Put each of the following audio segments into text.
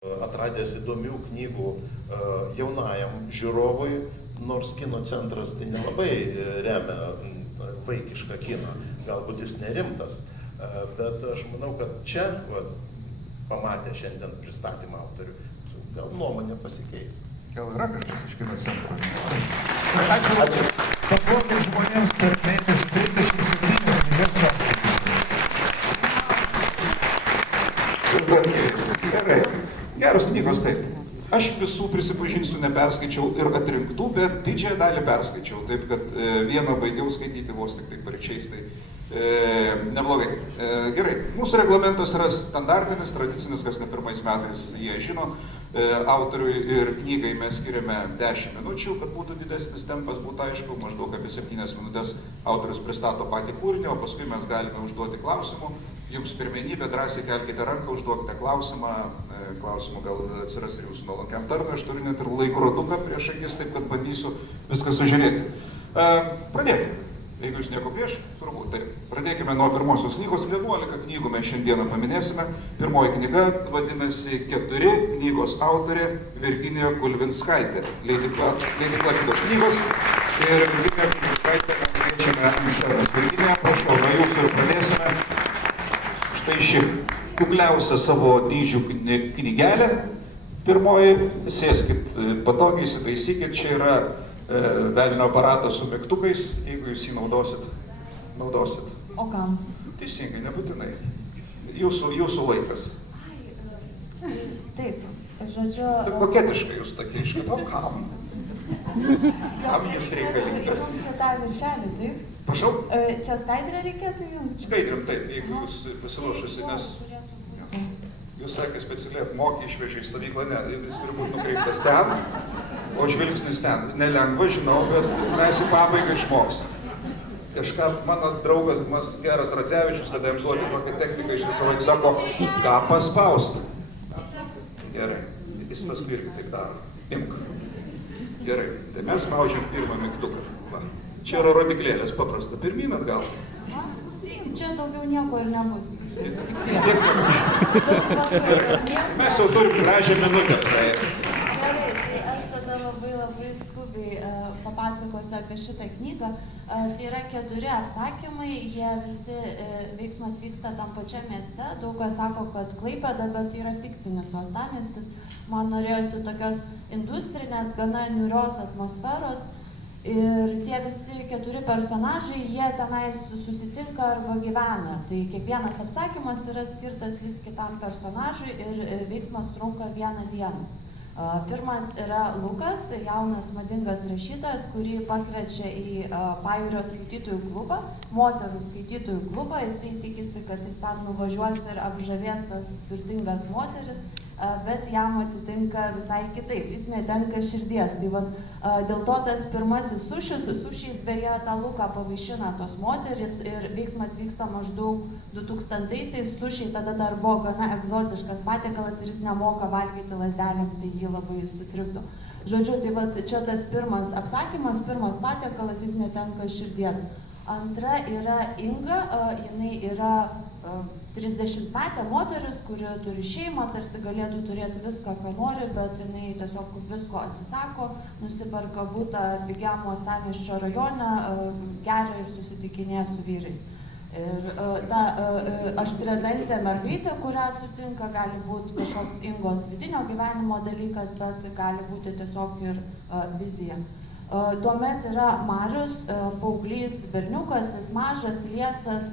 Atradęs įdomių knygų jaunajam žiūrovui, nors kino centras tai nelabai remia vaikišką kiną, galbūt jis nerimtas, bet aš manau, kad čia, pamatę šiandien pristatymą autorių, gal nuomonė pasikeis. Gal yra kažkas iš kino centro? Ačiū. Paduokit žmonėms per mėnesį 37 knygas perskaityti. Gerai. Geros knygos, taip. Aš visų prisipažinsiu neperskaičiau ir atrinktų, bet didžiąją dalį perskaičiau. Taip, kad vieną baigiau skaityti vos tik taip paryčiais, tai neblogai. Gerai, mūsų reglamentas yra standartinis, tradicinis, kas ne pirmais metais jie žino. Autoriui ir knygai mes skiriame 10 minučių, kad būtų didesnis tempas, būtų aišku, maždaug apie 7 minutės autorius pristato patį kūrinį, o paskui mes galime užduoti klausimų. Jums pirmenybė, drąsiai kelkite ranką, užduokite klausimą. Klausimų gal atsiras ir jūsų nuolankiam tarnui, aš turiu net ir laikroduką prieš akis, taip kad bandysiu viską sužiūrėti. Pradėkime. Jeigu jūs nieko prieš, turbūt taip. Pradėkime nuo pirmosios knygos. 11 knygų mes šiandieną paminėsime. Pirmoji knyga vadinasi 4, knygos autorė Virginija Kulvinskaitė. Leidykla kitos knygos. Ir Virginija Kulvinskaitė mes kviečiame į scenos. Virginija, prašau, nuo jūsų ir pradėsime. Štai ši kukliausia savo dydžių knygelė. Pirmoji, sėskit patogiai, įsitaisykit, čia yra velnio aparatas su mygtukais, jeigu jūs jį naudosit. O kam? Teisingai, nebūtinai. Jūsų laikas. Taip, žodžiu... Tai koketiškai jūs tokie iškit, o kam? Kam jis reikalingas? Įjungti tą viršelį, taip? Prašau? Čia skaidrę reikėtų jungti? Skaidrėm, taip, jeigu jūs pasiruošusi, nes... Jūs sakė specialiai apmokė, išvežė į stovyklą, ne, jis turi būti nukreiptas ten, o žvilgsnis ten. Nelengva, žinau, bet mes į pabaigą išmoksim. Kažką mano draugas, geras Radzevičius, kada jam duoti tokią techniką, iš visą laiką sako, ką paspaust. Gerai, jis paskui irgi taip daro. Imk. Gerai, tai mes maudžiam pirmą mygtuką. Va. Čia yra rodiklėlės, paprasta. Pirmyn atgal. Čia daugiau nieko ir nebus. Tik tiek. Mes jau turim gražią minutę. Gerai, tai aš tada labai skubiai papasakosiu apie šitą knygą. Tai yra 4 apsakymai, jie visi veiksmas vyksta tam pačiam mieste. Daug kas sako, kad Klaipėda, bet tai yra fikcinis uostamiestis. Man norėjosi tokios industrinės, gana niūrios atmosferos. Ir tie visi 4 personažai, jie tenais susitinka arba gyvena. Tai kiekvienas apsakymas yra skirtas vis kitam personažui ir veiksmas trunka 1 dieną. Pirmas yra Lukas, jaunas madingas rašytojas, kurį pakviečia į pajūrio skaitytojų klubą, moterų skaitytojų klubą. Jisai tikisi, kad jis ten nuvažiuos ir apžavės tas turtingas moteris, bet jam atsitinka visai kitaip, jis netenka širdies. Tai vat, dėl to tas pirmasis sušiais beje tą Luką pavaišina tos moteris ir veiksmas vyksta maždaug 2000-aisiais. Sušiai tada dar buvo gana egzotiškas patiekalas ir jis nemoka valgyti lazdelėm, tai jį labai sutrikdo. Žodžiu, tai vat, čia tas pirmas apsakymas, pirmas patiekalas, jis netenka širdies. Antra yra Inga, jinai yra 30-metė moteris, kuri turi šeimą, tarsi galėtų turėti viską, ką nori, bet jinai tiesiog visko atsisako, nusiperka butą pigiam uostamiesčio rajone, geria ir susitikinėja su vyrais. Ir ta aštriadantė mergaitė, kurią sutinka, gali būti kažkoks Ingos vidinio gyvenimo dalykas, bet gali būti tiesiog ir vizija. Tuomet yra Marius, paauglys berniukas, jis mažas, liesas,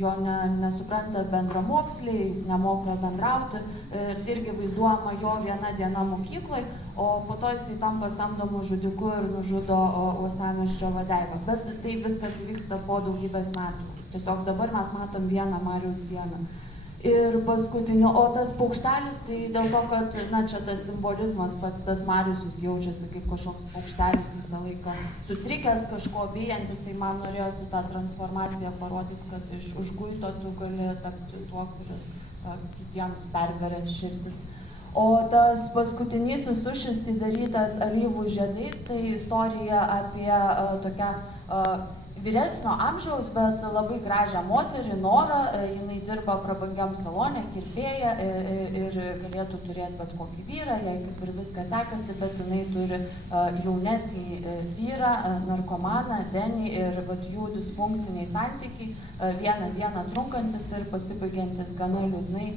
jo nesupranta bendramoksliai, jis nemoka bendrauti ir tai irgi vaizduojama jo 1 diena mokyklai, o po to jisai tampa samdomu žudiku ir nužudo uostamiesčio vadeivą. Bet tai viskas vyksta po daugybės metų. Tiesiog dabar mes matom 1 Mariaus dieną. Ir paskutinio, o tas paukštelis, tai dėl to, kad, na, čia tas simbolizmas pats, tas Marius jis jaučiasi kaip kažkoks paukštelis visą laiką sutrikęs, kažko bijantis, tai man norėjosi tą transformaciją parodyti, kad iš užguito tu gali tapti tuo, kuris kitiems perveria širdis. O tas paskutinysis sušis įdarytas alyvų žiedais, tai istorija apie tokią vyresnio amžiaus, bet labai gražią moterį, Norą, jinai dirba prabangiam salone, kirpėja ir galėtų turėti bet kokį vyrą, jai kaip ir viskas sekasi, bet jinai turi jaunesnį vyrą, narkomaną, Denį ir vat jų disfunkciniai santykiai, vieną dieną trunkantis ir pasibaigiantis gana liūdnai.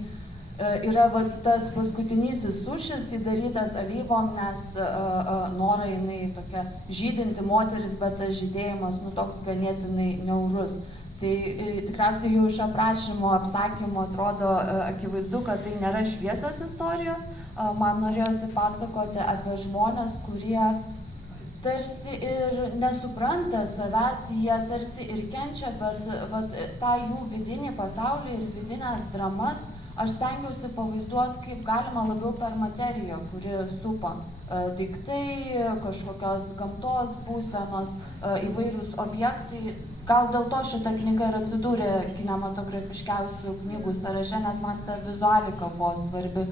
Yra vat tas paskutinysis sušis įdarytas alyvom, nes Nora jinai tokia žydinti moteris, bet tas žydėjimas toks ganėtinai niaurus. Tai tikriausiai jau iš aprašymo, apsakymo atrodo akivaizdu, kad tai nėra šviesios istorijos. Man norėjosi pasakoti apie žmones, kurie tarsi ir nesupranta savęs, jie tarsi ir kenčia, bet vat, tą jų vidinį pasaulį ir vidinės dramas aš stengiausi pavaizduoti kaip galima labiau per materiją, kuri supa daiktai, kažkokios gamtos būsenos, įvairūs objektai. Gal dėl to šita knyga ir atsidūrė kinematografiškiausių knygų sąraše, nes man ta vizualika buvo svarbi.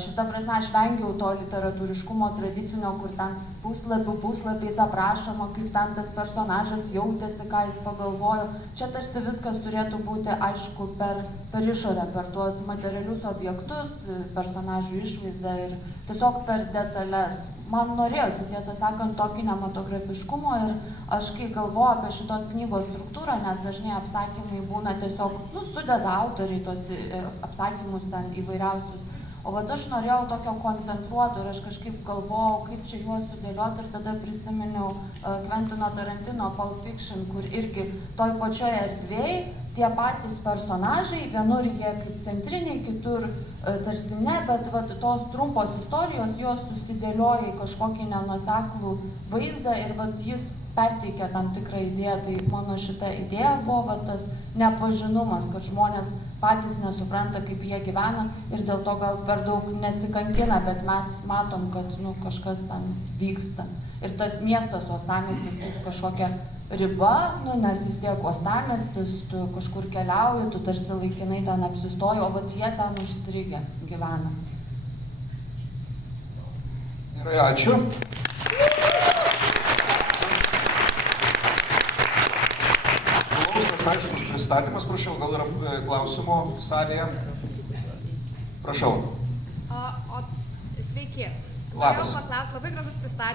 Šita prasme aš vengiau to literatūriškumo tradicinio, kur ten puslapiais aprašoma, kaip ten tas personažas jautėsi, ką jis pagalvojo. Čia tarsi viskas turėtų būti aišku per išorę, per tuos materialius objektus, personažų išvaizdą ir tiesiog per detalės. Man norėjosi, tiesą sakant, to kinematografiškumo ir aš kai galvoju apie šitos knygos struktūrą, nes dažnai apsakymai būna tiesiog, sudeda autoriai tuos apsakymus ten įvairiausius. O vat aš norėjau tokio koncentruoto ir aš kažkaip galvojau, kaip čia juos sudėlioti ir tada prisiminiau Quentino Tarantino Pulp Fiction, kur irgi toj pačioje erdvėje tie patys personažai, vienur jie kaip centriniai, kitur tarsi ne, bet vat, tos trumpos istorijos, jos susidėlioja į kažkokį nenuoseklų vaizdą ir vat, jis perteikia tam tikrą idėją. Tai mano šita idėja buvo vat, tas nepažinumas, kad žmonės patys nesupranta, kaip jie gyvena ir dėl to gal per daug nesikankina, bet mes matom, kad kažkas ten vyksta. Ir tas miestas, uostamiestis, kaip kažkokia riba, nes vis tiek uostamiestis, tu kažkur keliauji, tu tarsi laikinai ten apsistoji, o vat jie ten užstrigę gyvena. Gerai, ačiū. Glaustas, aiškus pristatymas, prašau, gal yra klausimų salėje? Prašau. Sveiki. Labas. Norėjau paklausti, labai gražus pristatymas.